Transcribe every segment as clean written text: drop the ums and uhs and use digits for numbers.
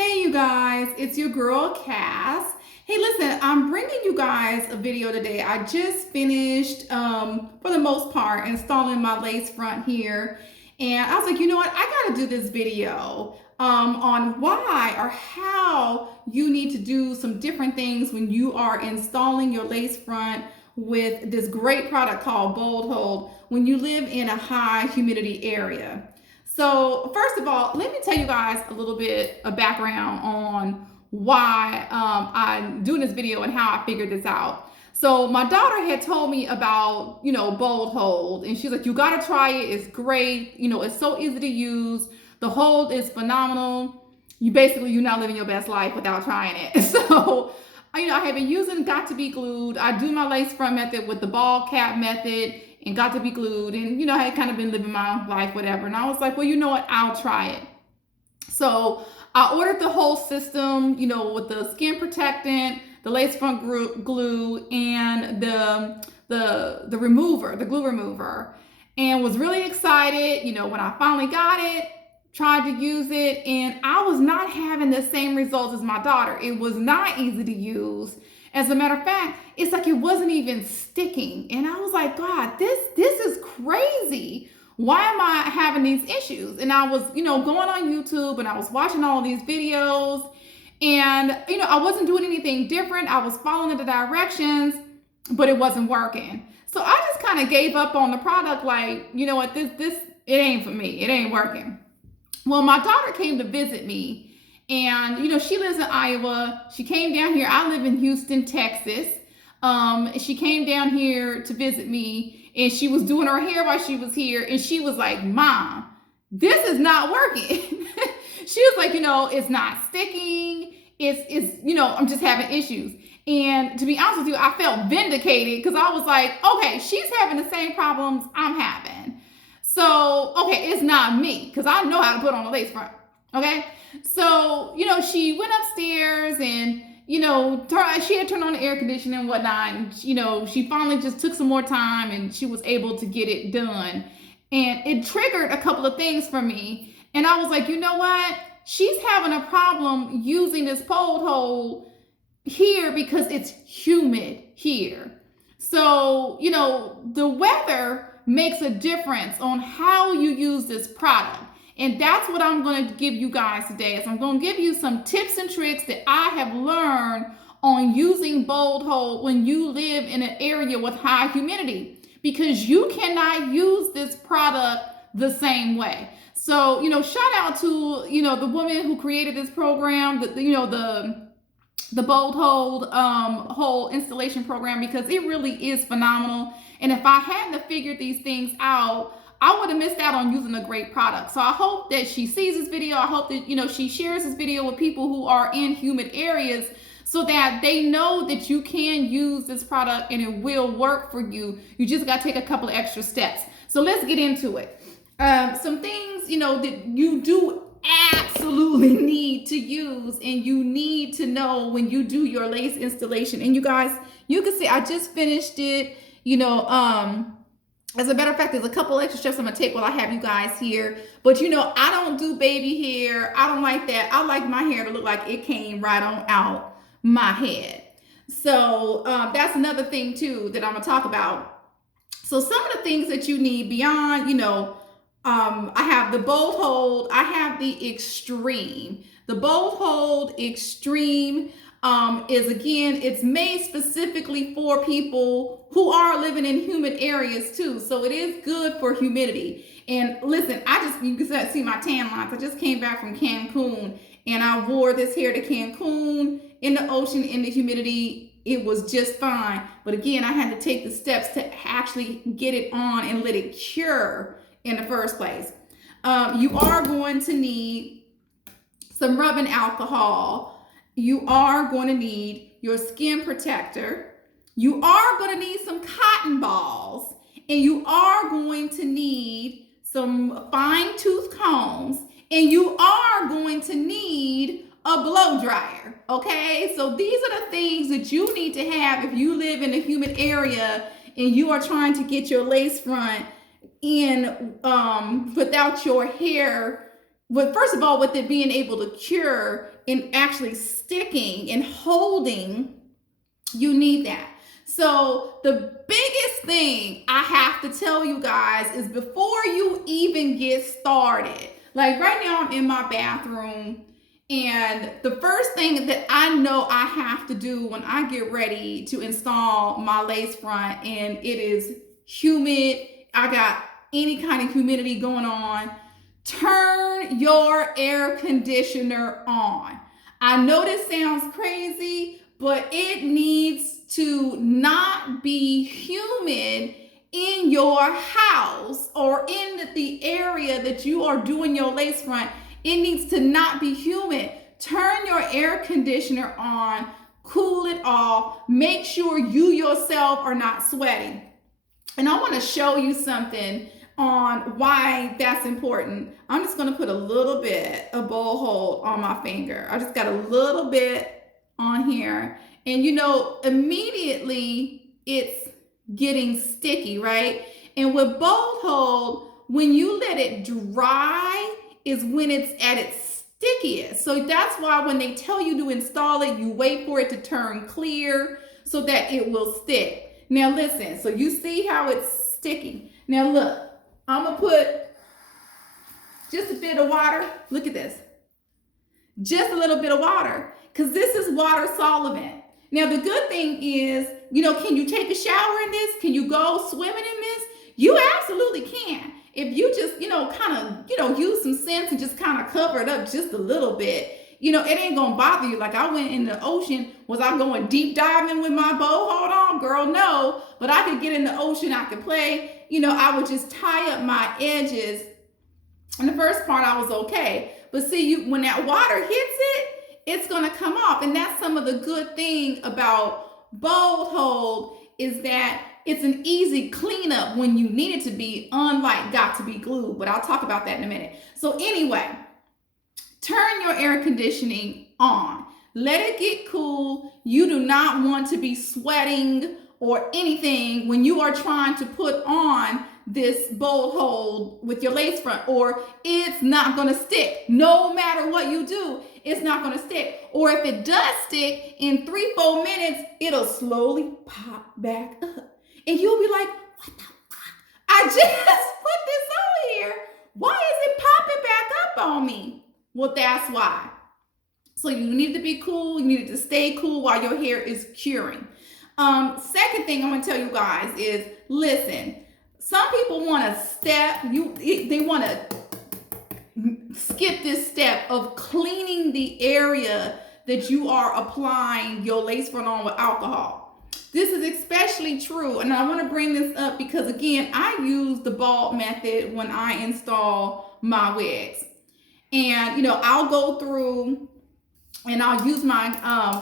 Hey, you guys, it's your girl Cass. Hey, listen, I'm bringing you guys a video today. I just finished, for the most part, installing my lace front here. And I was like, you know what? I got to do this video on why or how you need to do some different things when you are installing your lace front with this great product called Bold Hold when you live in a high humidity area. So first of all, let me tell you guys a little bit of background on why I'm doing this video and how I figured this out. So my daughter had told me about, Bold Hold, and she's like, you gotta try it. It's great. It's so easy to use. The hold is phenomenal. You're not living your best life without trying it. So, I have been using Got to Be Glued. I do my lace front method with the ball cap method and Got to Be Glued. And, I had kind of been living my life, whatever. And I was like, well, you know what? I'll try it. So I ordered the whole system, with the skin protectant, the lace front glue, and the remover, the glue remover. And was really excited, when I finally got it, tried to use it, and I was not having the same results as my daughter. It was not easy to use. As a matter of fact, it's like it wasn't even sticking. And I was like, God, this is crazy. Why am I having these issues? And I was, going on YouTube and I was watching all these videos, and, I wasn't doing anything different. I was following the directions, but it wasn't working. So I just kind of gave up on the product. Like, you know what, it ain't for me. It ain't working. Well, my daughter came to visit me, and, she lives in Iowa. She came down here. I live in Houston, Texas. She came down here to visit me, and she was doing her hair while she was here. And she was like, Mom, this is not working. She was like, it's not sticking. I'm just having issues. And to be honest with you, I felt vindicated because I was like, okay, she's having the same problems I'm having. So, okay, it's not me because I know how to put on a lace front. Okay. So, she went upstairs and, she had turned on the air conditioning and whatnot. And, she finally just took some more time and she was able to get it done. And it triggered a couple of things for me. And I was like, you know what? She's having a problem using this Bold Hold here because it's humid here. So, the weather makes a difference on how you use this product. And that's what I'm going to give you guys today. Is I'm going to give you some tips and tricks that I have learned on using Bold Hold when you live in an area with high humidity, because you cannot use this product the same way. So, shout out to, the woman who created this program, the Bold Hold whole installation program, because it really is phenomenal. And if I hadn't figured these things out, I would have missed out on using a great product. So I hope that she sees this video. I hope that, she shares this video with people who are in humid areas so that they know that you can use this product and it will work for you. You just got to take a couple of extra steps. So let's get into it. Some things, that you do absolutely need to use and you need to know when you do your lace installation. And you guys, you can see I just finished it, as a matter of fact, there's a couple extra steps I'm gonna take while I have you guys here. But I don't do baby hair. I don't like that. I like my hair to look like it came right on out my head. So that's another thing too that I'm gonna talk about. So some of the things that you need beyond, I have the Bold Hold. I have the Extreme. The Bold Hold Extreme it's made specifically for people who are living in humid areas too. So it is good for humidity. And listen, you can see my tan lines. I just came back from Cancun and I wore this hair to Cancun in the ocean, in the humidity. It was just fine. But again, I had to take the steps to actually get it on and let it cure in the first place. You are going to need some rubbing alcohol. You are going to need your skin protector. You are going to need some cotton balls. And you are going to need some fine tooth combs. And you are going to need a blow dryer. Okay? So these are the things that you need to have if you live in a humid area and you are trying to get your lace front in without your hair first of all, with it being able to cure and actually sticking and holding, you need that. So the biggest thing I have to tell you guys is before you even get started, like right now I'm in my bathroom, and the first thing that I know I have to do when I get ready to install my lace front and it is humid, I got any kind of humidity going on, turn your air conditioner on. I know this sounds crazy, but it needs to not be humid in your house or in the area that you are doing your lace front. It needs to not be humid. Turn your air conditioner on, cool it off, make sure you yourself are not sweating. And I want to show you something on why that's important. I'm just going to put a little bit of bowl hold on my finger. I just got a little bit on here. And you know, immediately it's getting sticky, right? And with bowl hold, when you let it dry is when it's at its stickiest. So that's why when they tell you to install it, you wait for it to turn clear so that it will stick. Now listen, so you see how it's sticking. Now look, I'm gonna put just a bit of water. Look at this. Just a little bit of water, because this is water solvent. Now the good thing is, you know, can you take a shower in this? Can you go swimming in this? You absolutely can. If you just, you know, kind of, you know, use some sense and just kind of cover it up just a little bit, you know, it ain't gonna bother you. Like I went in the ocean, was I going deep diving with my bow? Hold on, girl, no. But I could get in the ocean, I could play, you know, I would just tie up my edges. And the first part I was okay. But see, when that water hits it, it's gonna come off. And that's some of the good thing about bowl hold is that it's an easy cleanup when you need it to be, unlike got to be glued. But I'll talk about that in a minute. So anyway, turn your air conditioning on. Let it get cool. You do not want to be sweating or anything when you are trying to put on this bowl hold with your lace front, or it's not gonna stick. No matter what you do, it's not gonna stick. Or if it does stick, in 3-4 minutes, it'll slowly pop back up. And you'll be like, what the fuck? I just put this on here. Why is it popping back up on me? Well, that's why. So you need to be cool. You need to stay cool while your hair is curing. Second thing I'm gonna tell you guys is, listen, some people want to they want to skip this step of cleaning the area that you are applying your lace front on with alcohol. This is especially true, and I want to bring this up because, again, I use the bulb method when I install my wigs. And, you know, I'll go through and I'll use my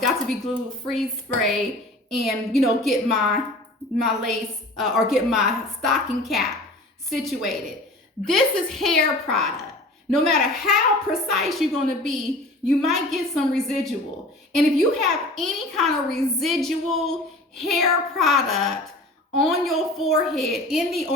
Got to Be Glued freeze spray and, you know, get my lace or get my stocking cap situated. This is hair product. No matter how precise you're going to be, you might get some residual. And if you have any kind of residual hair product on your forehead in the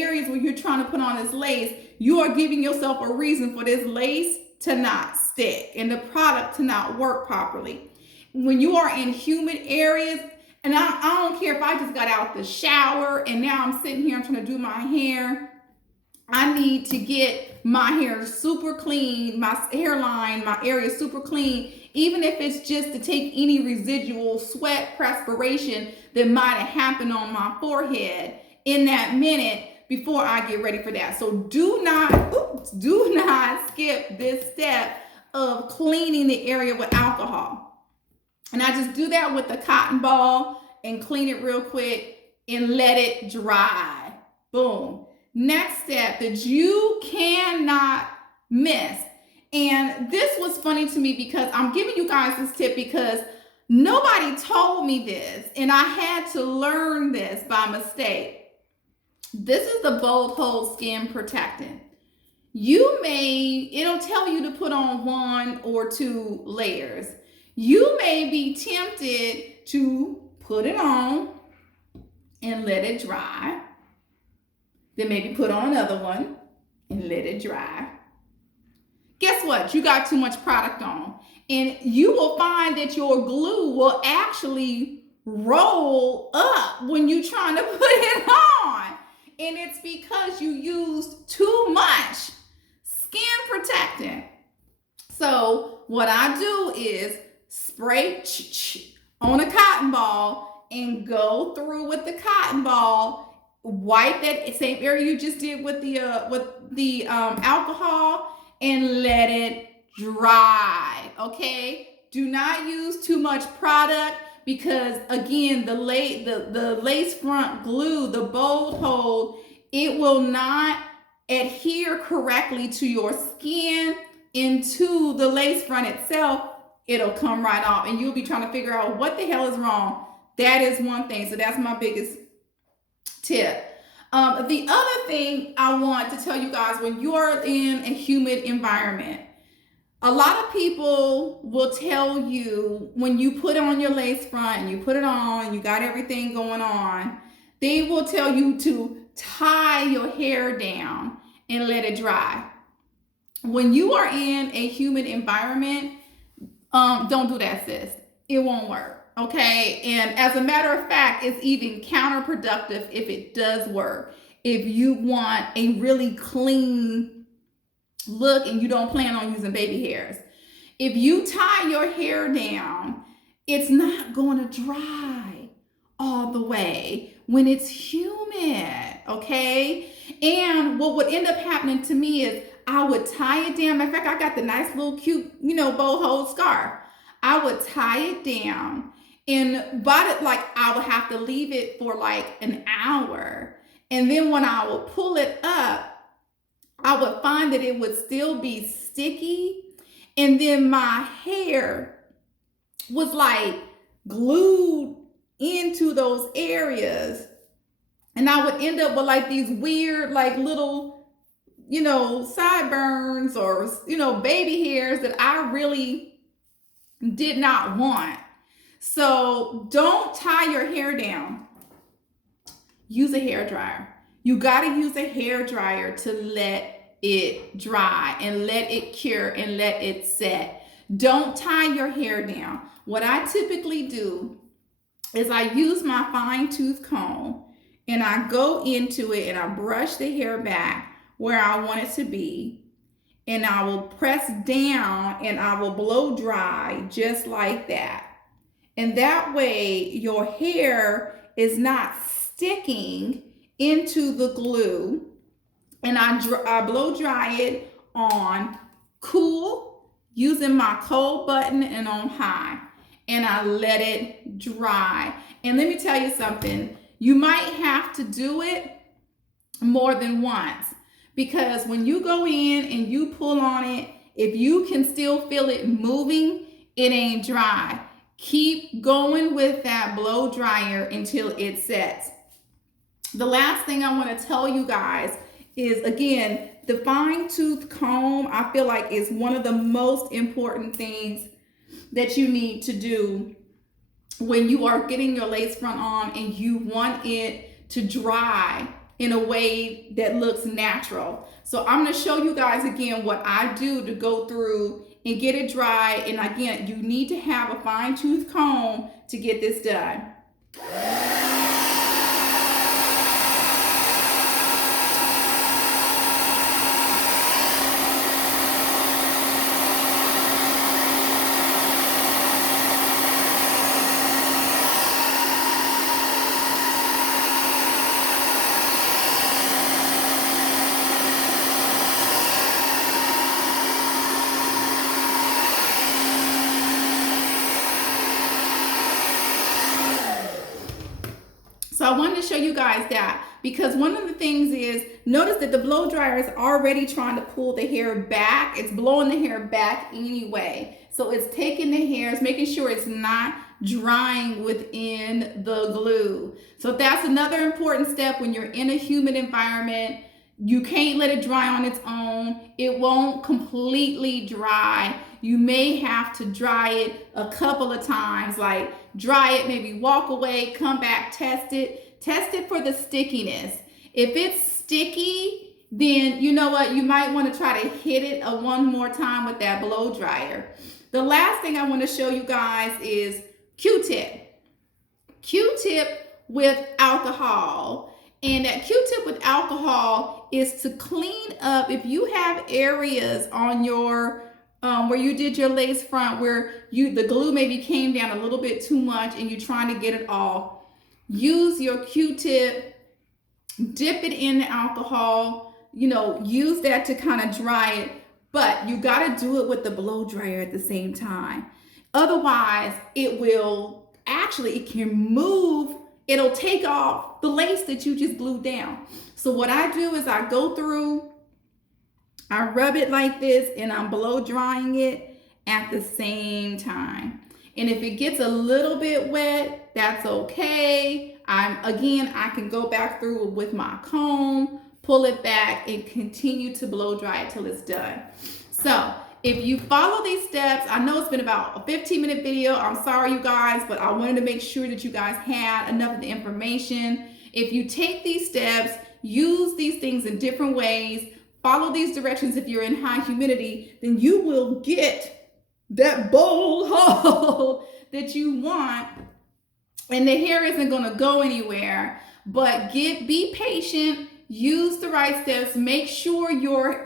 areas where you're trying to put on this lace, you are giving yourself a reason for this lace to not stick and the product to not work properly. When you are in humid areas, and I don't care if I just got out the shower and now I'm sitting here, I'm trying to do my hair. I need to get my hair super clean, my hairline, my area super clean, even if it's just to take any residual sweat, perspiration that might have happened on my forehead in that minute before I get ready for that. So do not skip this step of cleaning the area with alcohol. And I just do that with a cotton ball and clean it real quick and let it dry. Boom. Next step that you cannot miss. And this was funny to me because I'm giving you guys this tip because nobody told me this and I had to learn this by mistake. This is the Bold Hold Skin Protectant. It'll tell you to put on 1 or 2 layers. You may be tempted to put it on and let it dry. Then maybe put on another one and let it dry. guess what? You got too much product on. And you will find that your glue will actually roll up when you're trying to put it on. And it's because you used too much skin protectant. So what I do is spray on a cotton ball and go through with the cotton ball, wipe that same area you just did with the alcohol, and let it dry. Okay, do not use too much product, because again, the lace front glue, the bold hold, it will not adhere correctly to your skin, into the lace front itself. It'll come right off and you'll be trying to figure out what the hell is wrong. That is one thing. So that's my biggest tip. The other thing I want to tell you guys, when you are in a humid environment, a lot of people will tell you, when you put on your lace front and you put it on, you got everything going on, they will tell you to tie your hair down and let it dry. When you are in a humid environment, don't do that, sis. It won't work, okay? And as a matter of fact, it's even counterproductive if it does work. If you want a really clean look and you don't plan on using baby hairs, if you tie your hair down, it's not going to dry all the way when it's humid, okay? And what would end up happening to me is I would tie it down. In fact, I got the nice little cute, bow hold scarf. I would tie it down, and I would have to leave it for like an hour. And then when I would pull it up, I would find that it would still be sticky. And then my hair was like glued into those areas. And I would end up with like these weird, like little, sideburns or, baby hairs that I really did not want. So don't tie your hair down. Use a hair dryer. You got to use a hair dryer to let it dry and let it cure and let it set. Don't tie your hair down. What I typically do is I use my fine tooth comb and I go into it and I brush the hair back where I want it to be. And I will press down and I will blow dry just like that. And that way your hair is not sticking into the glue. And I blow dry it on cool, using my cold button, and on high. And I let it dry. And let me tell you something. You might have to do it more than once. Because when you go in and you pull on it, if you can still feel it moving, it ain't dry. Keep going with that blow dryer until it sets. The last thing I want to tell you guys is, again, the fine tooth comb, I feel like, is one of the most important things that you need to do when you are getting your lace front on and you want it to dry in a way that looks natural. So I'm going to show you guys again what I do to go through and get it dry. And again, you need to have a fine tooth comb to get this done. So I wanted to show you guys that, because one of the things is, notice that the blow dryer is already trying to pull the hair back. It's blowing the hair back anyway. So it's taking the hairs, making sure it's not drying within the glue. So that's another important step when you're in a humid environment. You can't let it dry on its own. It won't completely dry. You may have to dry it a couple of times, like dry it, maybe walk away, come back, test it for the stickiness. If it's sticky then you know what? You might want to try to hit it one more time with that blow dryer. The last thing I want to show you guys is Q-tip. Q-tip with alcohol. And that Q-tip with alcohol is to clean up if you have areas on your where you did your lace front where the glue maybe came down a little bit too much and you're trying to get it off. Use your Q-tip, dip it in the alcohol, use that to kind of dry it, but you got to do it with the blow dryer at the same time. Otherwise, it can move, it'll take off the lace that you just glued down. So what I do is I go through, I rub it like this, and I'm blow drying it at the same time. And if it gets a little bit wet, that's okay. I can go back through with my comb, pull it back, and continue to blow dry it till it's done. So if you follow these steps, I know it's been about a 15-minute video. I'm sorry, you guys, but I wanted to make sure that you guys had enough of the information. If you take these steps, use these things in different ways, follow these directions if you're in high humidity, then you will get that bold hold that you want, and the hair isn't going to go anywhere. But be patient, use the right steps, make sure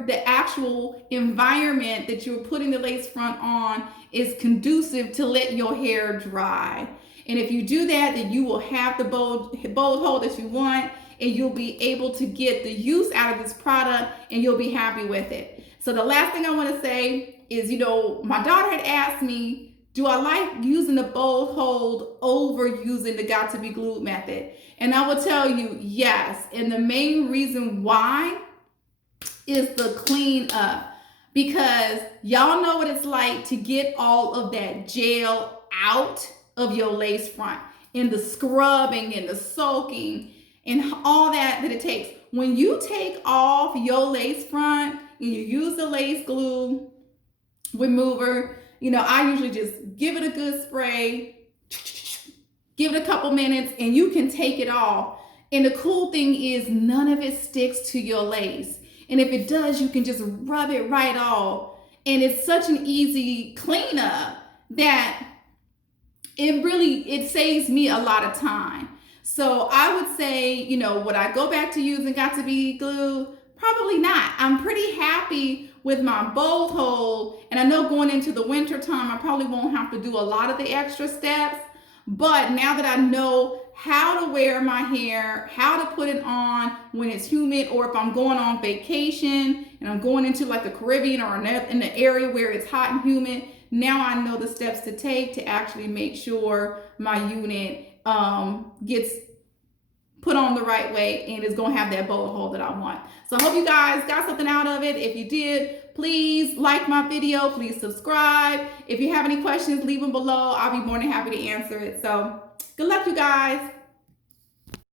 the actual environment that you're putting the lace front on is conducive to let your hair dry. And if you do that, then you will have the bold hold that you want, and you'll be able to get the use out of this product, and you'll be happy with it. So the last thing I want to say is, my daughter had asked me, do I like using the bold hold over using the got to be glued method? And I will tell you, yes. And the main reason why is the clean up. Because y'all know what it's like to get all of that gel out of your lace front, and the scrubbing and the soaking and all that it takes. When you take off your lace front and you use the lace glue remover, I usually just give it a good spray, give it a couple minutes, and you can take it off. And the cool thing is none of it sticks to your lace. And if it does, you can just rub it right off. And it's such an easy cleanup that it saves me a lot of time. So I would say, would I go back to using got to be glue? Probably not. I'm pretty happy with my bold hold, and I know going into the winter time, I probably won't have to do a lot of the extra steps. But now that I know how to wear my hair, how to put it on when it's humid, or if I'm going on vacation and I'm going into like the Caribbean or in the area where it's hot and humid, now I know the steps to take to actually make sure my unit gets put on the right way and is going to have that bold hold that I want. So I hope you guys got something out of it. If you did, please like my video, please subscribe. If you have any questions, leave them below. I'll be more than happy to answer it. So good luck, you guys.